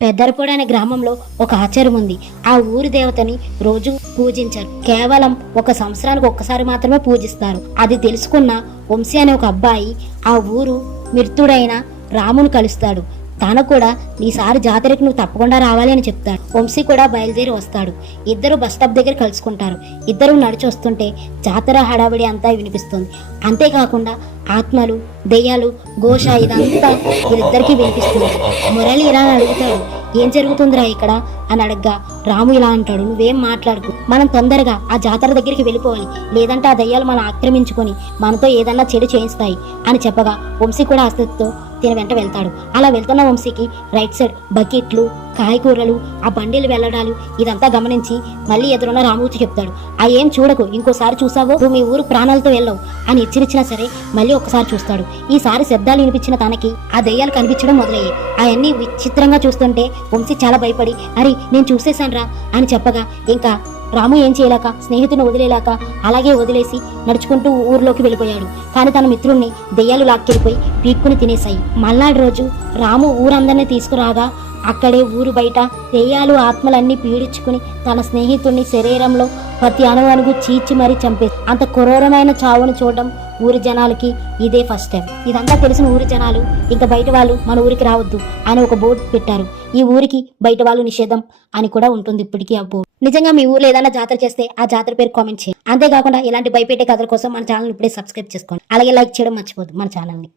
పెద్దరపూడి అనే గ్రామంలో ఒక ఆచారం ఉంది. ఆ ఊరి దేవతని రోజు పూజించరు. కేవలం ఒక సంవత్సరానికి ఒక్కసారి మాత్రమే పూజిస్తారు. అది తెలుసుకున్న వంశీ అనే ఒక అబ్బాయి ఆ ఊరు మృతుడైన రాముని కలుస్తాడు. తాను కూడా ఈసారి జాతరకి నువ్వు తప్పకుండా రావాలి అని చెప్తాడు. వంశీ కూడా బయలుదేరి వస్తాడు. ఇద్దరు బస్ స్టాప్ దగ్గర కలుసుకుంటారు. ఇద్దరు నడిచి వస్తుంటే జాతర హడావిడి అంతా వినిపిస్తుంది. అంతేకాకుండా ఆత్మలు, దెయ్యాలు, ఘోష ఇదంతా వీళ్ళిద్దరికీ వినిపిస్తుంది. మురళి ఇలా అడుగుతాడు, ఏం జరుగుతుందిరా ఇక్కడ అని అడగ్గా రాము ఇలా అంటాడు, నువ్వేం మాట్లాడుకు, మనం తొందరగా ఆ జాతర దగ్గరికి వెళ్ళిపోవాలి, లేదంటే ఆ దయ్యాలు మనం ఆక్రమించుకొని మనతో ఏదన్నా చెడు చేయిస్తాయి అని చెప్పగా వంశీ కూడా ఆసక్తితో తిన వెంట వెళ్తాడు. అలా వెళ్తున్న వంశీకి రైట్ సైడ్ బకెట్లు, కాయగూరలు, ఆ బండిలు వెళ్ళడాలు ఇదంతా గమనించి మళ్ళీ ఎదురున్న రాముడికి చెప్తాడు, ఆ ఏం చూడకు, ఇంకోసారి చూసావో నువ్వు మీ ఊరు ప్రాణాలతో వెళ్ళవు అని హెచ్చరించినా సరే మళ్ళీ ఒకసారి చూస్తాడు. ఈసారి శబ్దాలు వినిపించిన తనకి ఆ దెయ్యాలు కనిపించడం మొదలయ్యాయి. అవన్నీ విచిత్రంగా చూస్తుంటే వంశీ చాలా భయపడి, అరే నేను చూసేశాను రా అని చెప్పగా ఇంకా రాము ఏం చేయలేక స్నేహితుని వదిలేలాక అలాగే వదిలేసి నడుచుకుంటూ ఊర్లోకి వెళ్ళిపోయాడు. కానీ తన మిత్రుణ్ణి దెయ్యాలు లాక్కెళ్ళిపోయి పీక్కుని తినేశాయి. మల్నాడు రోజు రాము ఊరందరినీ తీసుకురాగా అక్కడే ఊరు బయట దెయ్యాలు ఆత్మలన్నీ పీడించుకుని తన స్నేహితుడిని శరీరంలో ప్రతి అణువణువు చీల్చి మరీ చంపేసి అంత క్రూరమైన చావును చూడడం ఊరి జనాలకి ఇదే ఫస్ట్ టైం. ఇదంతా తెలిసిన ఊరి జనాలు ఇంకా బయట వాళ్ళు మన ఊరికి రావద్దు అని ఒక బోర్డు పెట్టారు. ఈ ఊరికి బయట వాళ్ళు నిషేధం అని కూడా ఉంటుంది ఇప్పటికీ ఆ బోర్డు. నిజంగా మీ ఊర్లో ఏదైనా జాతర చేస్తే ఆ జాతర పేరు కామెంట్ చేయండి. అంతేకాకుండా ఇలాంటి భయపెట్టే కథల కోసం మన ఛానల్ ఇప్పుడే సబ్స్క్రైబ్ చేసుకోండి. అలాగే లైక్ చేయడం మర్చిపోద్దు మన ఛానల్ని.